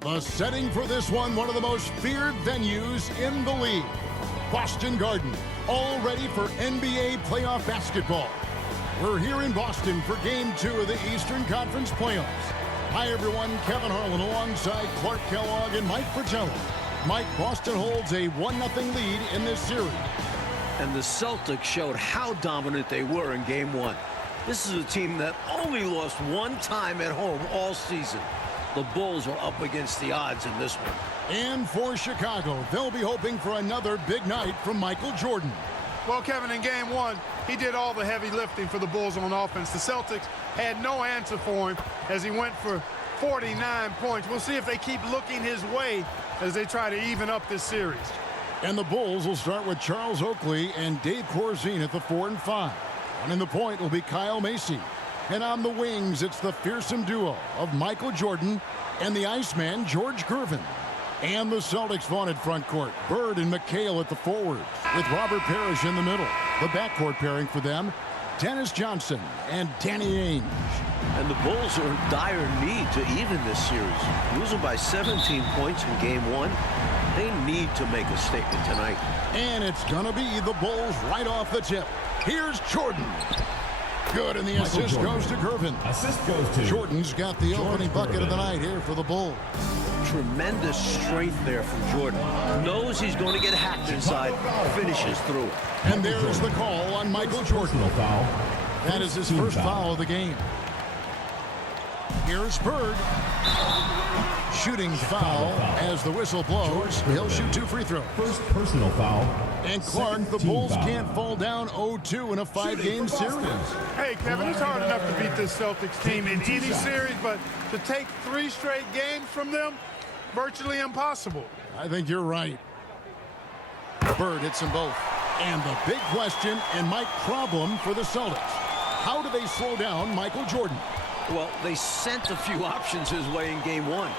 The setting for this one of the most feared venues in the league. Boston Garden, all ready for NBA playoff basketball. We're here in Boston for Game 2 of the Eastern Conference playoffs. Hi everyone, Kevin Harlan alongside Clark Kellogg and Mike Fratello. Mike, Boston holds a 1-0 lead in this series. And the Celtics showed how dominant they were in Game 1. This is a team that only lost one time at home all season. The Bulls are up against the odds in this one. And for Chicago, they'll be hoping for another big night from Michael Jordan. Well, Kevin, in Game 1, he did all the heavy lifting for the Bulls on offense. The Celtics had no answer for him as he went for 49 points. We'll see if they keep looking his way as they try to even up this series. And the Bulls will start with Charles Oakley and Dave Corzine at the 4 and 5. Running the point will be Kyle Macy. And on the wings, it's the fearsome duo of Michael Jordan and the Iceman, George Gervin. And the Celtics' vaunted front court, Bird and McHale at the forwards, with Robert Parrish in the middle. The backcourt pairing for them, Dennis Johnson and Danny Ainge. And the Bulls are in dire need to even this series. Losing by 17 points in Game 1, they need to make a statement tonight. And it's going to be the Bulls right off the tip. Here's Jordan. Good, and the assist goes to Gervin. Assist goes to Jordan's got the opening bucket of the night here for the Bulls. Tremendous strength there from Jordan. Knows he's going to get hacked inside, finishes through. And there's the call on Michael Jordan. That is his first foul of the game. Here's Bird. Shooting foul as the whistle blows. He'll shoot 2 free throws. First personal foul. And Clark, the Bulls can't fall down 0-2 in a 5-game series. Hey, Kevin, it's hard enough to beat this Celtics team in any series, but to take 3 straight games from them, virtually impossible. I think you're right. Bird hits them both. And the big question and Mike problem for the Celtics. How do they slow down Michael Jordan? Well, they sent a few options his way in Game 1.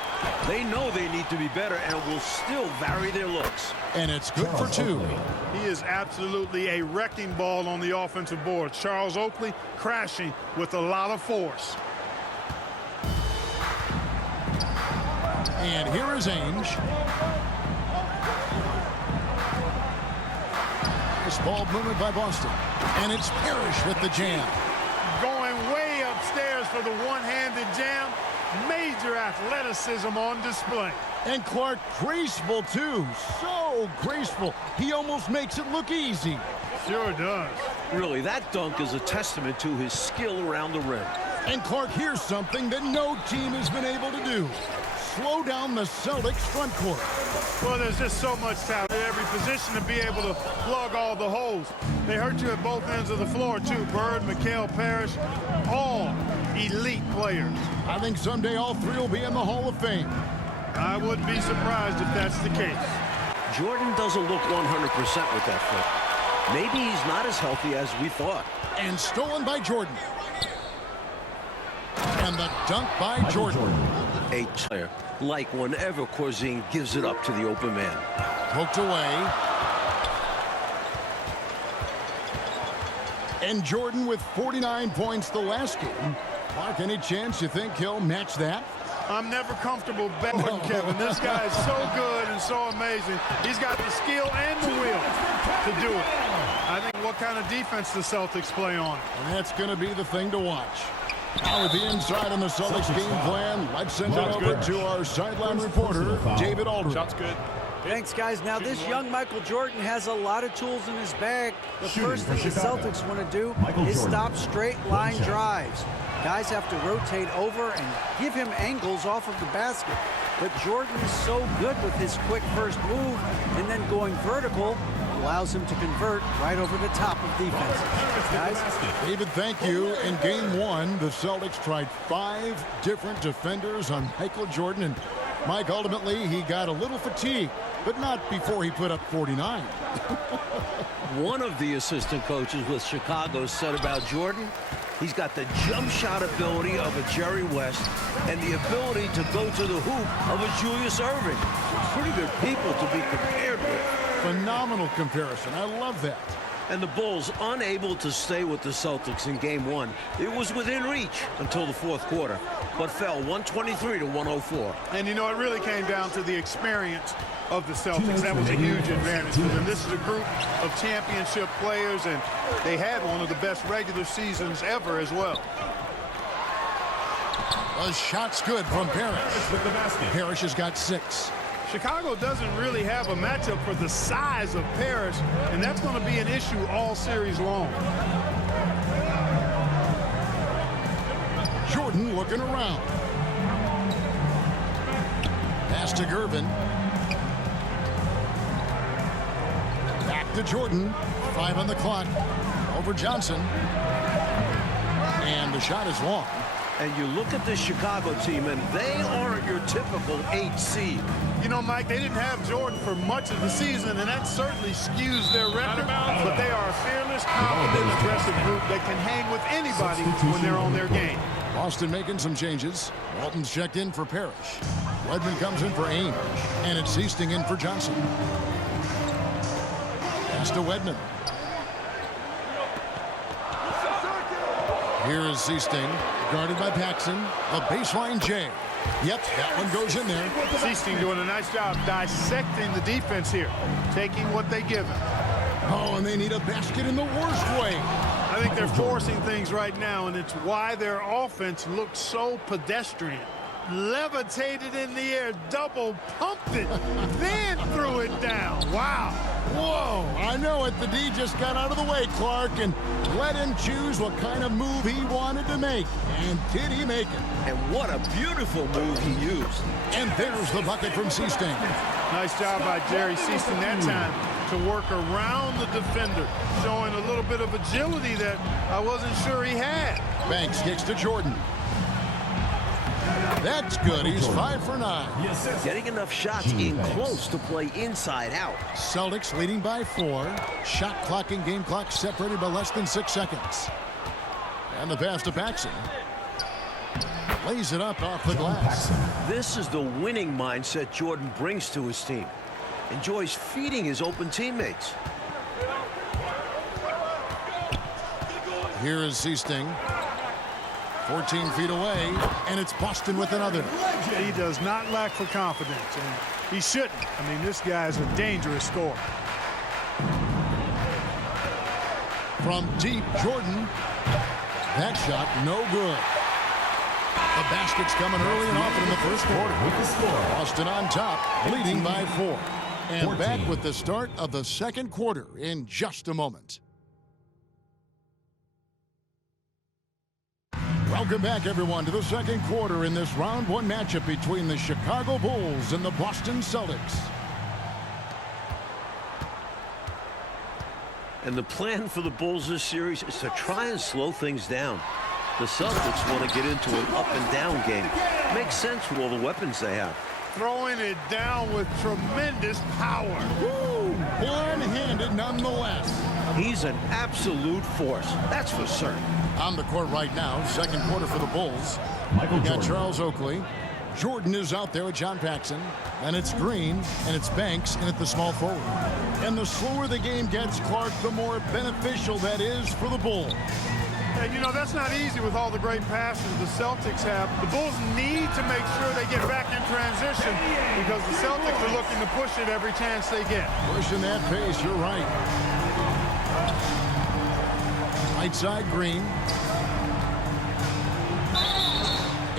They know they need to be better and will still vary their looks. And it's good for 2. He is absolutely a wrecking ball on the offensive board. Charles Oakley crashing with a lot of force. And here is Ainge. Nice ball movement by Boston. And it's Parrish with the jam. Going way upstairs for the one-handed jam. Major athleticism on display. And Clark graceful too. So graceful. He almost makes it look easy. Sure does. Really, that dunk is a testament to his skill around the rim. And Clark, here's something that no team has been able to do. Slow down the Celtics front court. Well, there's just so much talent at every position to be able to plug all the holes. They hurt you at both ends of the floor, too. Bird, McHale, Parrish, all elite players. I think someday all 3 will be in the Hall of Fame. I wouldn't be surprised if that's the case. Jordan doesn't look 100% with that foot. Maybe he's not as healthy as we thought. And stolen by Jordan. And the dunk by Jordan. A player, like whenever Corzine gives it up to the open man. Poked away. And Jordan with 49 points the last game. Mark, any chance you think he'll match that? I'm never comfortable betting on Kevin. This guy is so good and so amazing. He's got the skill and the will to do it. I think what kind of defense the Celtics play on. And that's going to be the thing to watch. Now with the inside on the Celtics game plan, let's send it over to our sideline reporter, David Aldridge. Shot's good. Thanks, guys. Now, this young Michael Jordan has a lot of tools in his bag. The first thing the Celtics want to do is stop straight line drives. Guys have to rotate over and give him angles off of the basket. But Jordan is so good with his quick first move, and then going vertical allows him to convert right over the top of defenses. Guys? David, thank you. In Game 1, the Celtics tried 5 different defenders on Michael Jordan, and Mike, ultimately, he got a little fatigued, but not before he put up 49. One of the assistant coaches with Chicago said about Jordan, he's got the jump shot ability of a Jerry West and the ability to go to the hoop of a Julius Erving. Pretty good people to be compared with. Phenomenal comparison. I love that. And the Bulls unable to stay with the Celtics in game one. It was within reach until the fourth quarter, but fell 123 to 104. And, you know, it really came down to the experience of the Celtics. That was a huge advantage for them. This is a group of championship players, and they had one of the best regular seasons ever as well. A shot's good from Parrish. Parrish has got 6. Chicago doesn't really have a matchup for the size of Parrish, and that's going to be an issue all series long. Jordan looking around. Pass to Gervin. Back to Jordan. 5 on the clock. Over Johnson. And the shot is long. And you look at this Chicago team, and they aren't your typical 8 seed. You know, Mike, they didn't have Jordan for much of the season, and that certainly skews their record. But they are a fearless, confident, aggressive group that can hang with anybody when they're on their game. Boston making some changes. Walton's checked in for Parrish. Wedman comes in for Ainge. And it's Easting in for Johnson. Pass to Wedman. Here is Easting, guarded by Paxson. A baseline J. Yep, that one goes in there. Easting doing a nice job dissecting the defense here, taking what they give him. Oh, and they need a basket in the worst way. I think they're forcing things right now, and it's why their offense looks so pedestrian. Levitated in the air, double pumped it, then threw it down. Wow. Whoa, I know it. The D just got out of the way, Clark, and let him choose what kind of move he wanted to make. And did he make it? And what a beautiful move he used. And there's the bucket from Easting. Nice job by Jerry Easting that time to work around the defender, showing a little bit of agility that I wasn't sure he had. Banks kicks to Jordan. That's good. He's 5 for 9. Getting enough shots in close to play inside out. Celtics leading by 4. Shot clock and game clock separated by less than 6 seconds. And the pass to Paxson. Lays it up off the glass. This is the winning mindset Jordan brings to his team. Enjoys feeding his open teammates. Here is Easting. 14 feet away, and it's Boston with another. He does not lack for confidence, and he shouldn't. I mean, this guy's a dangerous scorer. From deep, Jordan. That shot, no good. The basket's coming early and often in the first quarter. With the score, Boston on top, leading by 4. And 14. back with the start of the second quarter in just a moment. Welcome back, everyone, to the second quarter in this round 1 matchup between the Chicago Bulls and the Boston Celtics. And the plan for the Bulls this series is to try and slow things down. The Celtics want to get into an up-and-down game. Makes sense with all the weapons they have. Throwing it down with tremendous power. Woo! One-handed nonetheless. He's an absolute force, that's for certain. On the court right now, second quarter for the Bulls. Michael We got Jordan. Charles Oakley. Jordan is out there with John Paxson. And it's Green, and it's Banks, and at the small forward. And the slower the game gets, Clark, the more beneficial that is for the Bulls. And, you know, that's not easy with all the great passes the Celtics have. The Bulls need to make sure they get back in transition because the Celtics are looking to push it every chance they get. Pushing that pace, you're right. Right side, Green.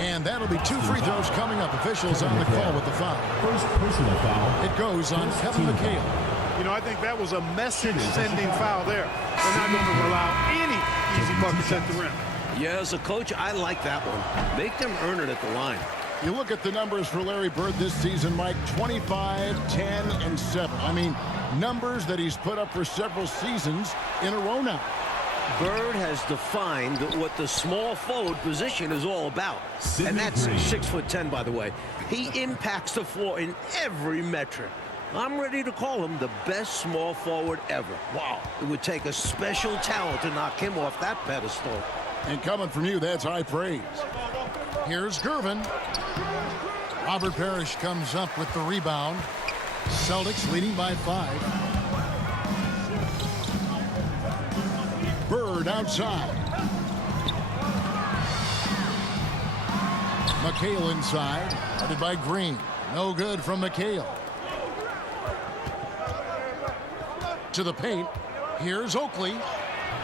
And that'll be 2 free throws coming up. Officials on the call with the foul. First personal foul. It goes on Kevin McHale. You know, I think that was a message-sending foul there. They're not going to allow any easy buckets at the rim. Yeah, as a coach, I like that one. Make them earn it at the line. You look at the numbers for Larry Bird this season, Mike, 25, 10, and 7. I mean, numbers that he's put up for several seasons in a row now. Bird has defined what the small forward position is all about. And that's 6'10", by the way. He impacts the floor in every metric. I'm ready to call him the best small forward ever. Wow, it would take a special talent to knock him off that pedestal. And coming from you, that's high praise. Here's Gervin. Robert Parrish comes up with the rebound. Celtics leading by 5. it outside. McHale inside, guarded by Green. No good from McHale. To the paint. Here's Oakley.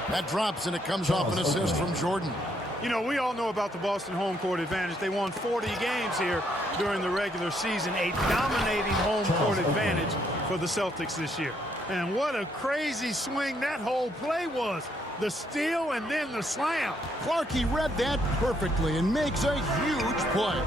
That drops, and it comes off an assist from Jordan. You know, we all know about the Boston home court advantage. They won 40 games here during the regular season. A dominating home court advantage for the Celtics this year. And what a crazy swing that whole play was. The steal and then the slam. Clarkie read that perfectly and makes a huge play.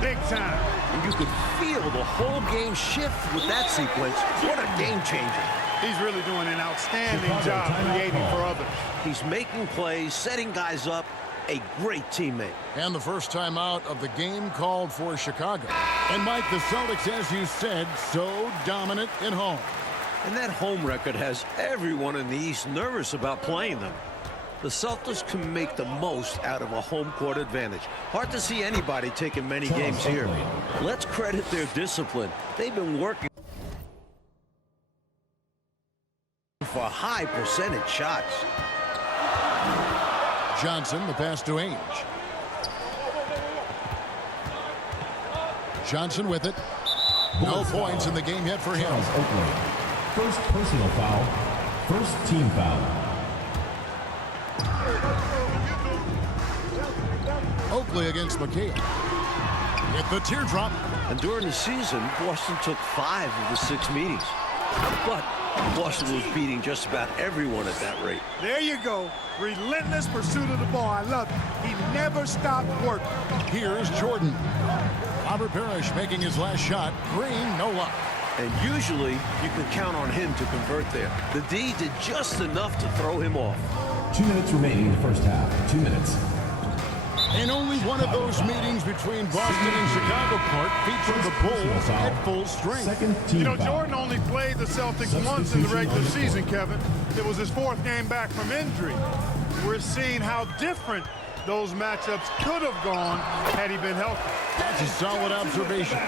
Big time. And you could feel the whole game shift with that sequence. What a game changer. He's really doing an outstanding job creating for others. He's making plays, setting guys up. A great teammate. And the first time out of the game called for Chicago. And Mike, the Celtics, as you said, so dominant at home. And that home record has everyone in the East nervous about playing them. The Celtics can make the most out of a home court advantage. Hard to see anybody taking many games here. Let's credit their discipline. They've been working for high percentage shots. Johnson, the pass to Ainge. Johnson with it. No points in the game yet for him. First personal foul. First team foul. Oakley against McHale. Hit the teardrop. And during the season, Boston took 5 of the 6 meetings. But Boston was beating just about everyone at that rate. There you go. Relentless pursuit of the ball. I love it. He never stopped working. Here's Jordan. Robert Parrish making his last shot. Green, no luck. And usually, you can count on him to convert there. The D did just enough to throw him off. 2 minutes remaining in the first half. 2 minutes. And only one of those meetings between Boston and Chicago court featured the Bulls at full strength. Second team You know, foul. Jordan only played the Celtics once in the regular season, Kevin. It was his 4th game back from injury. We're seeing how different those matchups could have gone had he been healthy. That's a solid observation.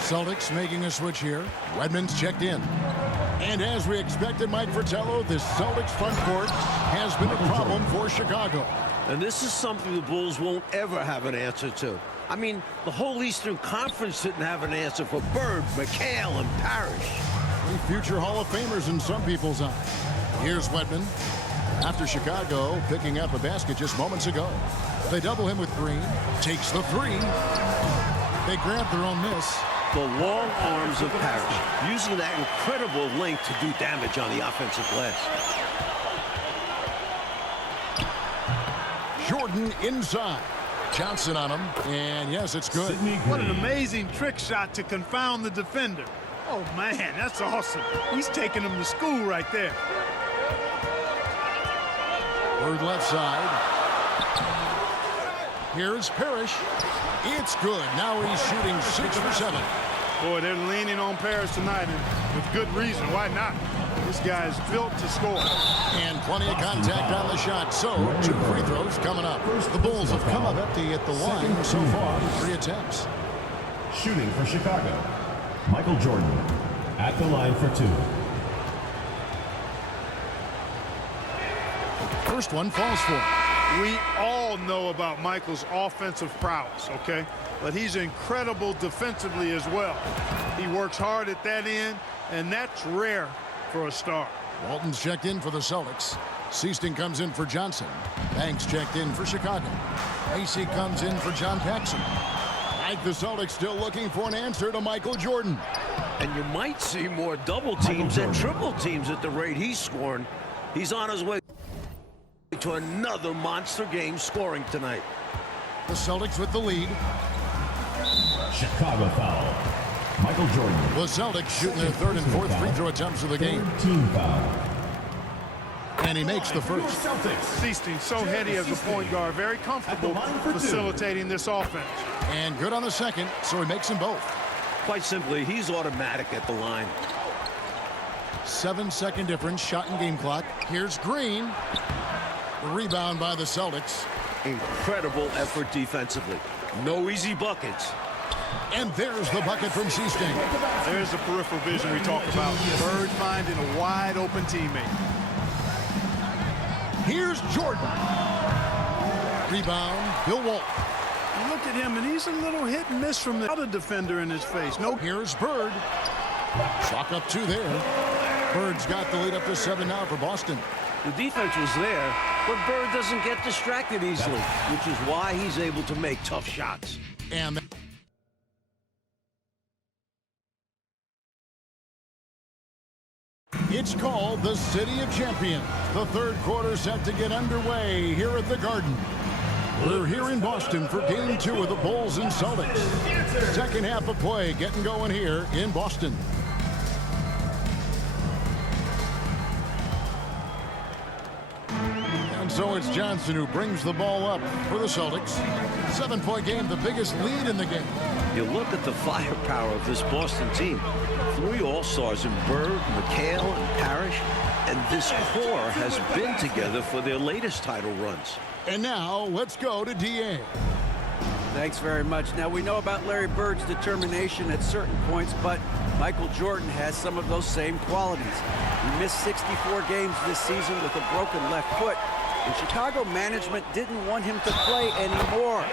Celtics making a switch here. Redmond's checked in. And as we expected, Mike Fratello, the Celtics front court has been a problem for Chicago. And this is something the Bulls won't ever have an answer to. I mean, the whole Eastern Conference didn't have an answer for Bird, McHale, and Parrish. 3 future Hall of Famers in some people's eyes. Here's Wedman. After Chicago picking up a basket just moments ago. They double him with Green. Takes the 3. They grab their own miss. The long arms of Parrish, using that incredible length to do damage on the offensive glass. Jordan inside. Johnson on him. And yes, it's good. What an amazing trick shot to confound the defender. Oh, man, that's awesome. He's taking him to school right there. Bird left side. Here's Parrish. It's good. Now he's shooting 6 for 7. Boy, they're leaning on Parrish tonight, and with good reason. Why not? This guy is built to score. And plenty of contact on the shot. So, 2 free throws coming up. The Bulls have come up empty at the line so far in 3 attempts. Shooting for Chicago. Michael Jordan at the line for 2. First one falls for him. We all know about Michael's offensive prowess, okay? But he's incredible defensively as well. He works hard at that end, and that's rare for a star. Walton's checked in for the Celtics. Seaston comes in for Johnson. Banks checked in for Chicago. Macy comes in for John Paxson. Like the Celtics still looking for an answer to Michael Jordan. And you might see more double teams and triple teams at the rate he's scoring. He's on his way to another monster game scoring tonight. The Celtics with the lead. Chicago foul. Michael Jordan. The Celtics shooting their 3rd and 4th free throw attempts of the game. Team foul. And he makes the first. Seaston so heady as a point guard, very comfortable facilitating this offense. And good on the second, so he makes them both. Quite simply, he's automatic at the line. 7-second difference, shot and game clock. Here's Green. The rebound by the Celtics. Incredible effort defensively. No easy buckets. And there's the bucket from Seaston. There's the peripheral vision we talked about. Bird finding a wide open teammate. Here's Jordan. Rebound, Bill Walton. You look at him, and he's a little hit and miss from the other defender in his face. No. Here's Bird. Chalk up 2 there. Bird's got the lead up to 7 now for Boston. The defense was there, but Bird doesn't get distracted easily, which is why he's able to make tough shots. And it's called the City of Champions. The third quarter set to get underway here at the Garden. We're here in Boston for Game 2 of the Bulls and Celtics. Second half of play getting going here in Boston. And so it's Johnson who brings the ball up for the Celtics. 7-point game, the biggest lead in the game. You look at the firepower of this Boston team. 3 All-Stars in Bird, McHale, and Parrish. And this core has been together for their latest title runs. And now let's go to DA. Thanks very much. Now, we know about Larry Bird's determination at certain points, but Michael Jordan has some of those same qualities. He missed 64 games this season with a broken left foot, and Chicago management didn't want him to play anymore.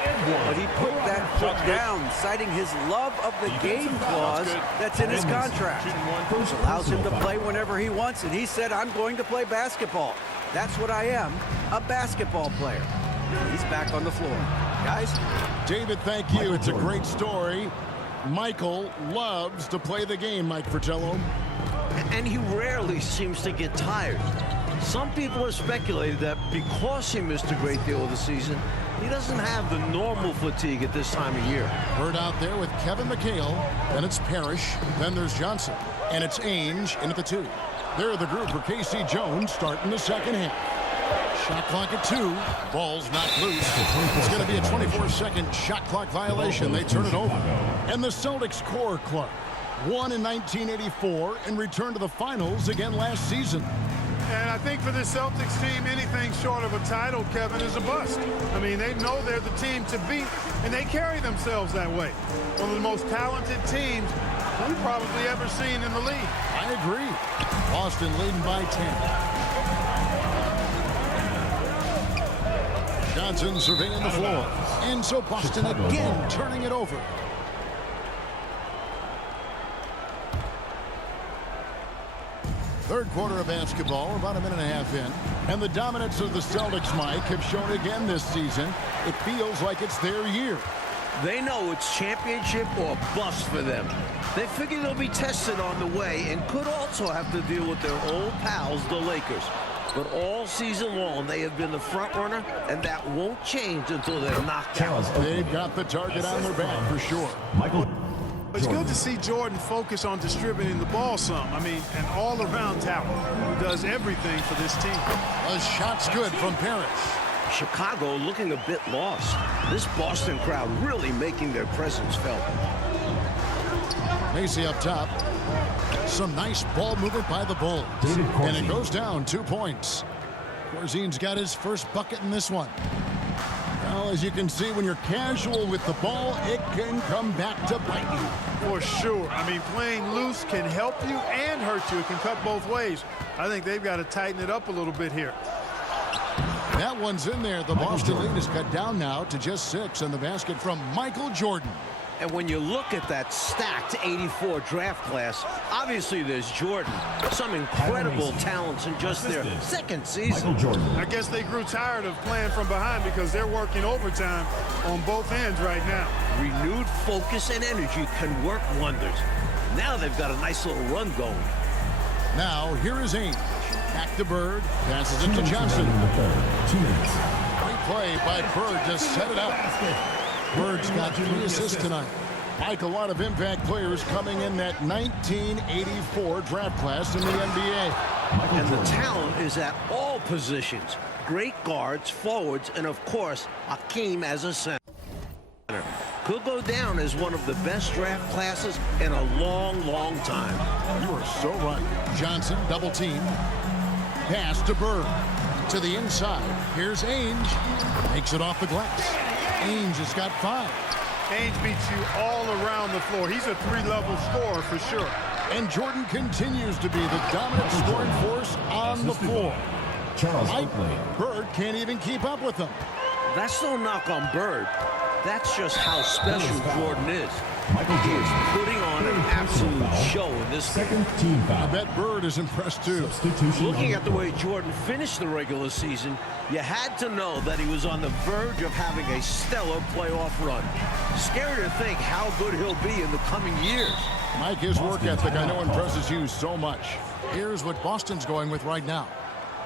But he put that foot down, citing his love of the game clause that's in his contract, which allows him to play whenever he wants, and he said, I'm going to play basketball. That's what I am, a basketball player. He's back on the floor. Guys? David, thank you. It's a great story. Michael loves to play the game, Mike Fratello. And he rarely seems to get tired. Some people have speculated that because he missed a great deal of the season, he doesn't have the normal fatigue at this time of year. Bird out there with Kevin McHale. Then it's Parrish. Then there's Johnson. And it's Ainge in at the 2. They're the group for K.C. Jones starting the second half. Shot clock at 2. Ball's knocked loose. It's going to be a 24-second shot clock violation. They turn it over. And the Celtics core club won in 1984 and returned to the finals again last season. And I think for this Celtics team, anything short of a title, Kevin, is a bust. I mean, they know they're the team to beat, and they carry themselves that way. One of the most talented teams we've probably ever seen in the league. I agree. Boston leading by 10. Johnson surveying the floor. And so Boston again turning it over. Third quarter of basketball, about a minute and a half in. And the dominance of the Celtics, Mike, have shown again this season. It feels like it's their year. They know it's championship or bust for them. They figure they'll be tested on the way and could also have to deal with their old pals, the Lakers. But all season long, they have been the front runner, and that won't change until they're knocked out. They've got the target on their back for sure. Michael. It's good to see Jordan focus on distributing the ball some. I mean, an all-around talent who does everything for this team. A shot's good from Parrish. Chicago looking a bit lost. This Boston crowd really making their presence felt. Macy up top. Some nice ball movement by the Bulls. And it goes down 2 points. Corzine's got his first bucket in this one. Well, as you can see, when you're casual with the ball, it can come back to bite you. For sure. I mean, playing loose can help you and hurt you. It can cut both ways. I think they've got to tighten it up a little bit here. That one's in there. The Boston lead is cut down now to just 6, and the basket from Michael Jordan. And when you look at that stacked 84 draft class, obviously there's Jordan. Some incredible talents in just their second season. I guess they grew tired of playing from behind because they're working overtime on both ends right now. Renewed focus and energy can work wonders. Now they've got a nice little run going. Now, here is Ainge. Back to Bird. Passes it to Johnson. Great play by Bird to set it up. Bird's got 3 assists tonight. Mike, a lot of impact players coming in that 1984 draft class in the NBA. And the talent is at all positions. Great guards, forwards, and of course, Hakeem as a center. Could go down as one of the best draft classes in a long, long time. You are so right. Johnson, double team. Pass to Bird. To the inside. Here's Ainge. Makes it off the glass. Ainge has got 5. Ainge beats you all around the floor. He's a 3-level scorer for sure. And Jordan continues to be the dominant scoring force on the floor. Mike, Bird can't even keep up with them. That's no knock on Bird. That's just how special Jordan is. He is putting on an absolute show in this game. I bet Bird is impressed too. Looking at the way Jordan finished the regular season, you had to know that he was on the verge of having a stellar playoff run. Scary to think how good he'll be in the coming years. Mike, his work ethic I know impresses you so much. Here's what Boston's going with right now.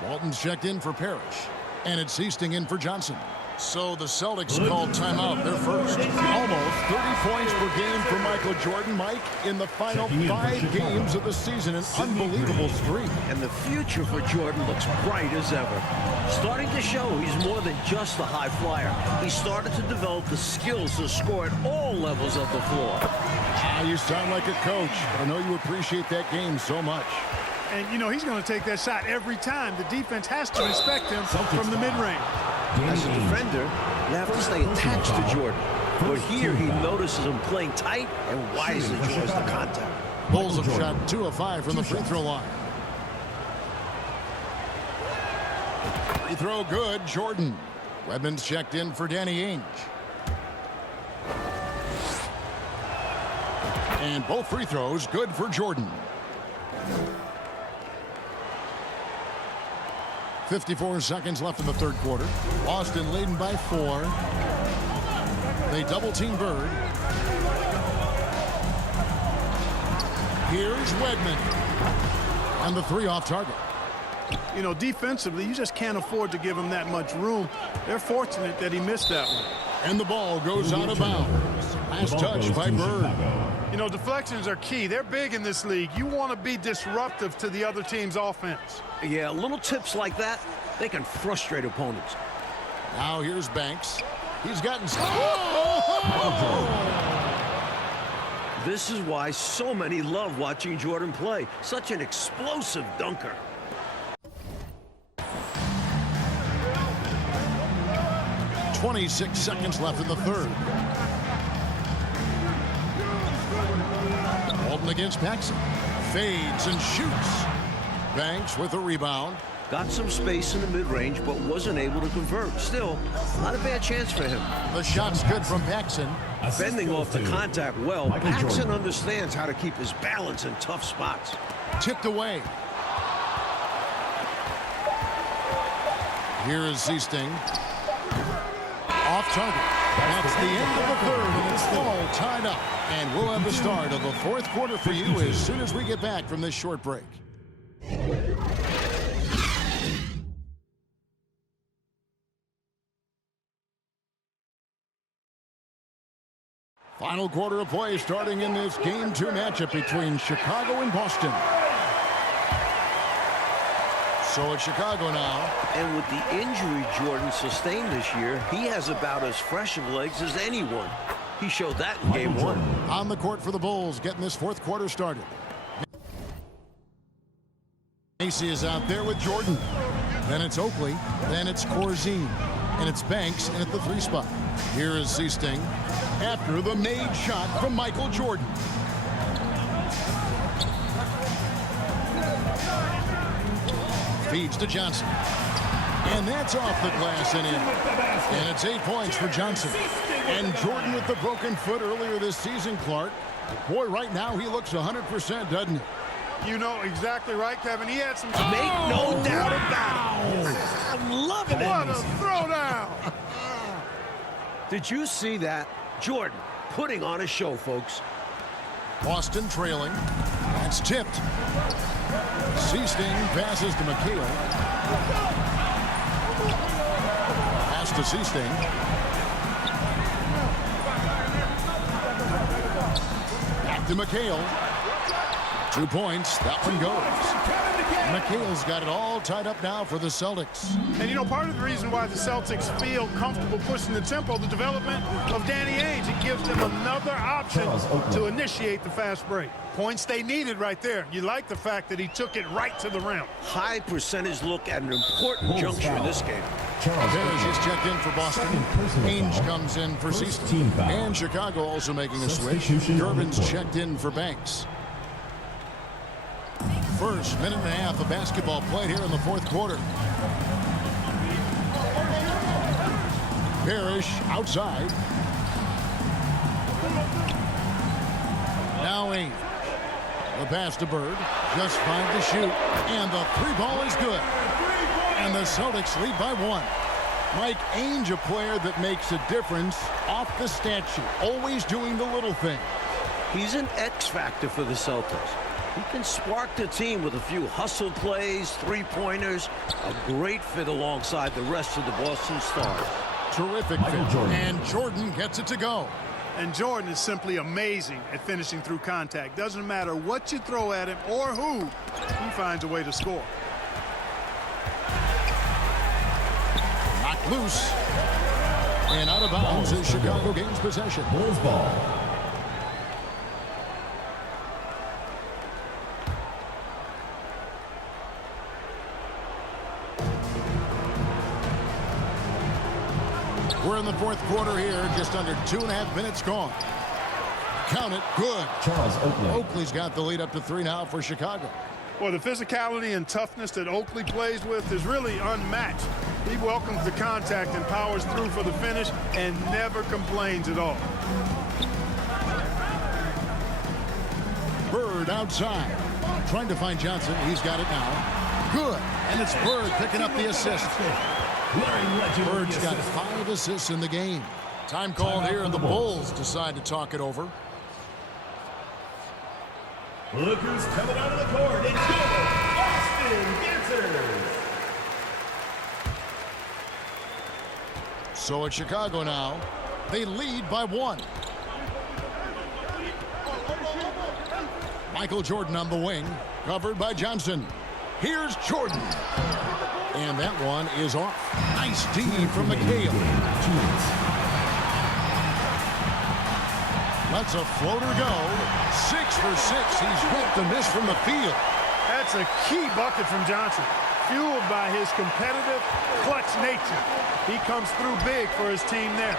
Walton's checked in for Parrish, and it's Easting in for Johnson. So the Celtics called timeout. They're first. Almost 30 points per game for Michael Jordan. Mike, in the final 5 games of the season, an unbelievable streak. And the future for Jordan looks bright as ever. Starting to show he's more than just a high flyer. He started to develop the skills to score at all levels of the floor. You sound like a coach. I know you appreciate that game so much. And, you know, he's going to take that shot every time. The defense has to respect him from the mid-range. As a defender, you have to stay attached to Jordan. But here he notices him playing tight and wisely draws the contact. Bulls have shot 2 of 5 from the free throw line. Free throw good, Jordan. Redmond's checked in for Danny Ainge. And both free throws good for Jordan. 54 seconds left in the third quarter. Boston leading by 4. They double-team Bird. Here's Wedman. And the 3 off target. You know, defensively, you just can't afford to give him that much room. They're fortunate that he missed that one. And the ball goes out of bounds. Last touch by Bird. You know, deflections are key. They're big in this league. You want to be disruptive to the other team's offense. Yeah, little tips like that, they can frustrate opponents. Now here's Banks. He's gotten... This is why so many love watching Jordan play. Such an explosive dunker. .26 seconds left in the third. Walton against Paxson. Fades and shoots. Banks with a rebound. Got some space in the mid-range, but wasn't able to convert. Still, not a bad chance for him. The shot's good from Paxson. Fending off the contact well, Paxson understands how to keep his balance in tough spots. Tipped away. Here is Easting. Off target. That's the end of the third, and it's all tied up. And we'll have the start of the fourth quarter for you as soon as we get back from this short break. Final quarter of play starting in this Game 2 matchup between Chicago and Boston. So it's Chicago now. And with the injury Jordan sustained this year, he has about as fresh of legs as anyone. He showed that in Game 1. On the court for the Bulls, getting this fourth quarter started. Macy is out there with Jordan. Then it's Oakley. Then it's Corzine. And it's Banks in at the 3 spot. Here is Easting after the made shot from Michael Jordan. Feeds to Johnson. And that's off the glass and in. And it's 8 points for Johnson. And Jordan with the broken foot earlier this season, Clark. Boy, right now he looks 100%, doesn't he? You know exactly right, Kevin. He had some... Make no doubt about it. I'm loving it. What a throwdown. Did you see that? Jordan putting on a show, folks. Boston trailing. That's tipped. Easting passes to McHale. Pass to Easting. Back to McHale. 2 points. That one goes. McHale's got it all tied up now for the Celtics. And, you know, part of the reason why the Celtics feel comfortable pushing the tempo, the development of Danny Ainge, it gives them another option to initiate the fast break. Points they needed right there. You like the fact that he took it right to the rim. High percentage look at an important juncture in this game. Parrish is checked in for Boston. Ainge comes in for Easting. And Chicago also making a switch. Durbin's checked in for Banks. first minute and a half of basketball played here in the fourth quarter. Parrish outside. Now Ainge. The pass to Bird. Just 5 to shoot. And the three ball is good. And the Celtics lead by 1. Mike, Ainge, a player that makes a difference off the stat sheet. Always doing the little thing. He's an X factor for the Celtics. He can spark the team with a few hustle plays, three-pointers. A great fit alongside the rest of the Boston Stars. Terrific fit. And Jordan gets it to go. And Jordan is simply amazing at finishing through contact. Doesn't matter what you throw at him or who, he finds a way to score. Knocked loose. And out of bounds as Chicago gains possession. Bulls ball. We're in the fourth quarter here, just under 2.5 minutes gone. Count it, good. Charles Oakley. Oakley's got the lead up to 3 now for Chicago. Well, the physicality and toughness that Oakley plays with is really unmatched. He welcomes the contact and powers through for the finish and never complains at all. Bird outside. Trying to find Johnson. He's got it now. Good. And it's Bird picking up the assist. Bird's got 5 assists in the game. Time called here, and the Bulls decide to talk it over. Look who's coming out of the court. It's good. Boston Dancers. So at Chicago now, they lead by 1. Michael Jordan on the wing, covered by Johnson. Here's Jordan. And that one is off. Nice D from McHale. Lets a floater go. 6 for 6. He's whipped and missed from the field. That's a key bucket from Johnson, fueled by his competitive, clutch nature. He comes through big for his team there.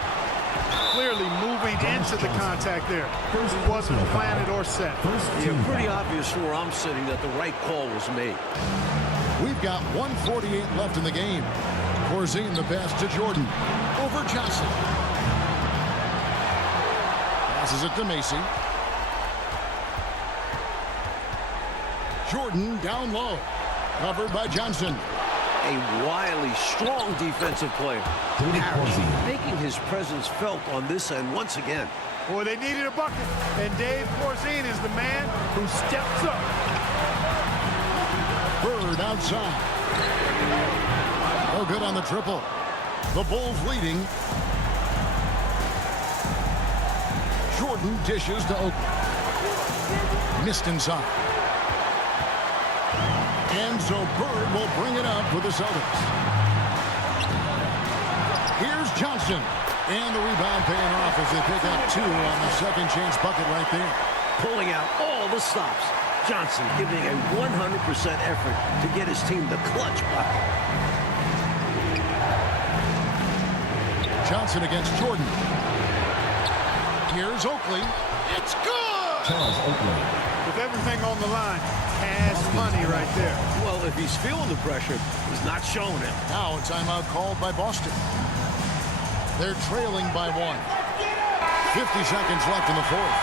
Clearly moving into the contact there. He wasn't planted or set. Yeah, pretty obvious from where I'm sitting that the right call was made. We've got 1:48 left in the game. Corzine the pass to Jordan. Over Johnson. Passes it to Macy. Jordan down low. Covered by Johnson. A wily, strong defensive player. Parrish making his presence felt on this end once again. Boy, they needed a bucket, and Dave Corzine is the man who steps up. Bird outside. No good on the triple. The Bulls leading. Jordan dishes to Oakley. Missed inside. And so Bird will bring it up for the Celtics. Here's Johnson. And the rebound paying off as they pick up 2 on the second chance bucket right there. Pulling out all the stops. Johnson giving a 100% effort to get his team the clutch bucket. Johnson against Jordan. Here's Oakley. It's good! Charles Oakley. With everything on the line, cash money right there. Well, if he's feeling the pressure, he's not showing it. Now a timeout called by Boston. They're trailing by 1. 50 seconds left in the fourth.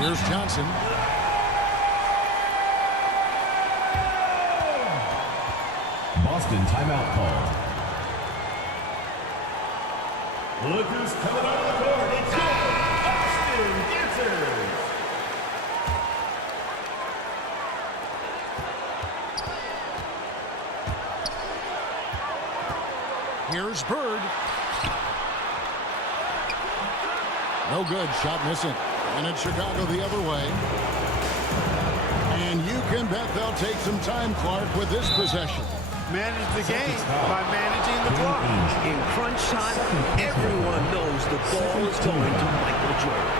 Here's Johnson. Boston timeout called. Look who's coming out of the court. It's good. Boston Dancers. Here's Bird. No good. Shot missing. And it's Chicago the other way. And you can bet they'll take some time, Clark, with this possession. Manage the game by managing the clock. In crunch time, everyone knows the ball is going to Michael Jordan.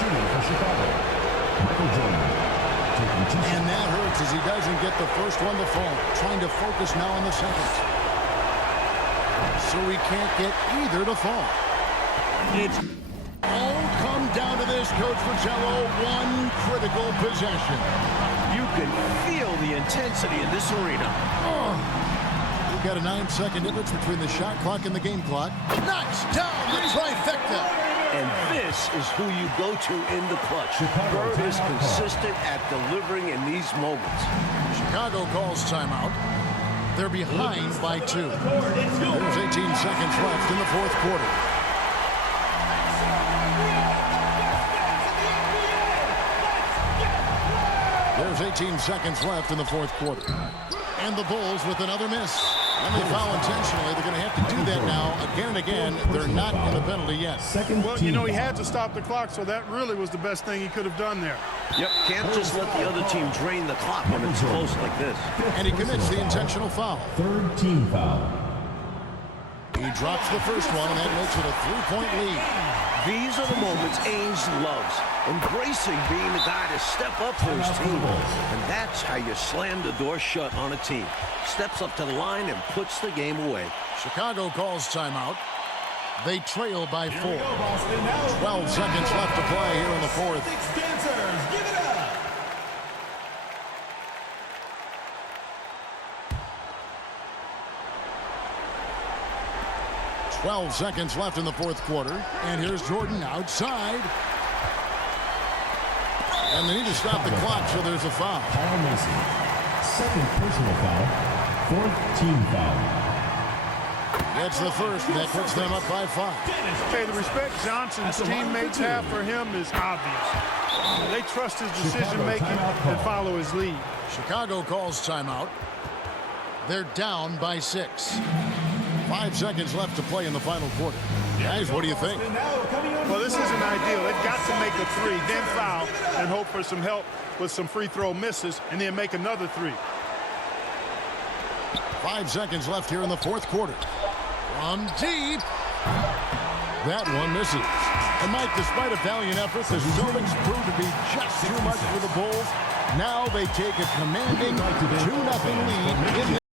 Shooting for Chicago. Michael Jordan. And that hurts as he doesn't get the first one to fall. Trying to focus now on the second. So he can't get either to fall. It's all come down to this, Coach Fratello, one critical possession. You can feel the intensity in this arena. We've got a 9-second difference between the shot clock and the game clock. Knocks down the trifecta. And this is who you go to in the clutch. Bird is consistent at delivering in these moments. Chicago calls timeout. They're behind by 2. There's 18 seconds left in the fourth quarter. There's 18 seconds left in the fourth quarter. And the Bulls with another miss. And they foul intentionally. They're going to have to do that now again and again. They're not in the penalty yet. Well, you know, he had to stop the clock, so that really was the best thing he could have done there. Yep, can't just let the other team drain the clock when it's close like this. And he commits the intentional foul. Third team foul. He drops the first one, and that makes it a 3-point lead. These are the moments Ainge loves, embracing being the guy to step up for his team. And that's how you slam the door shut on a team. Steps up to the line and puts the game away. Chicago calls timeout. They trail by 4. 12 seconds left to play here in the fourth. Six dancers, give it up. 12 seconds left in the fourth quarter. And here's Jordan outside. And they need to stop the clock, so there's a foul. Paul Mason. Second personal foul. Fourth team foul. Gets the first, and that puts them up by 5. Okay, the respect Johnson's teammates have for him is obvious. They trust his decision-making and follow his lead. Chicago calls timeout. They're down by 6. 5 seconds left to play in the final quarter. Guys, what do you think? Well, this isn't ideal. They've got to make a 3, then foul, and hope for some help with some free throw misses, and then make another 3. 5 seconds left here in the fourth quarter. From deep. That one misses. And Mike, despite a valiant effort, the Celtics proved to be just too much for the Bulls. Now they take a commanding 2-0 lead in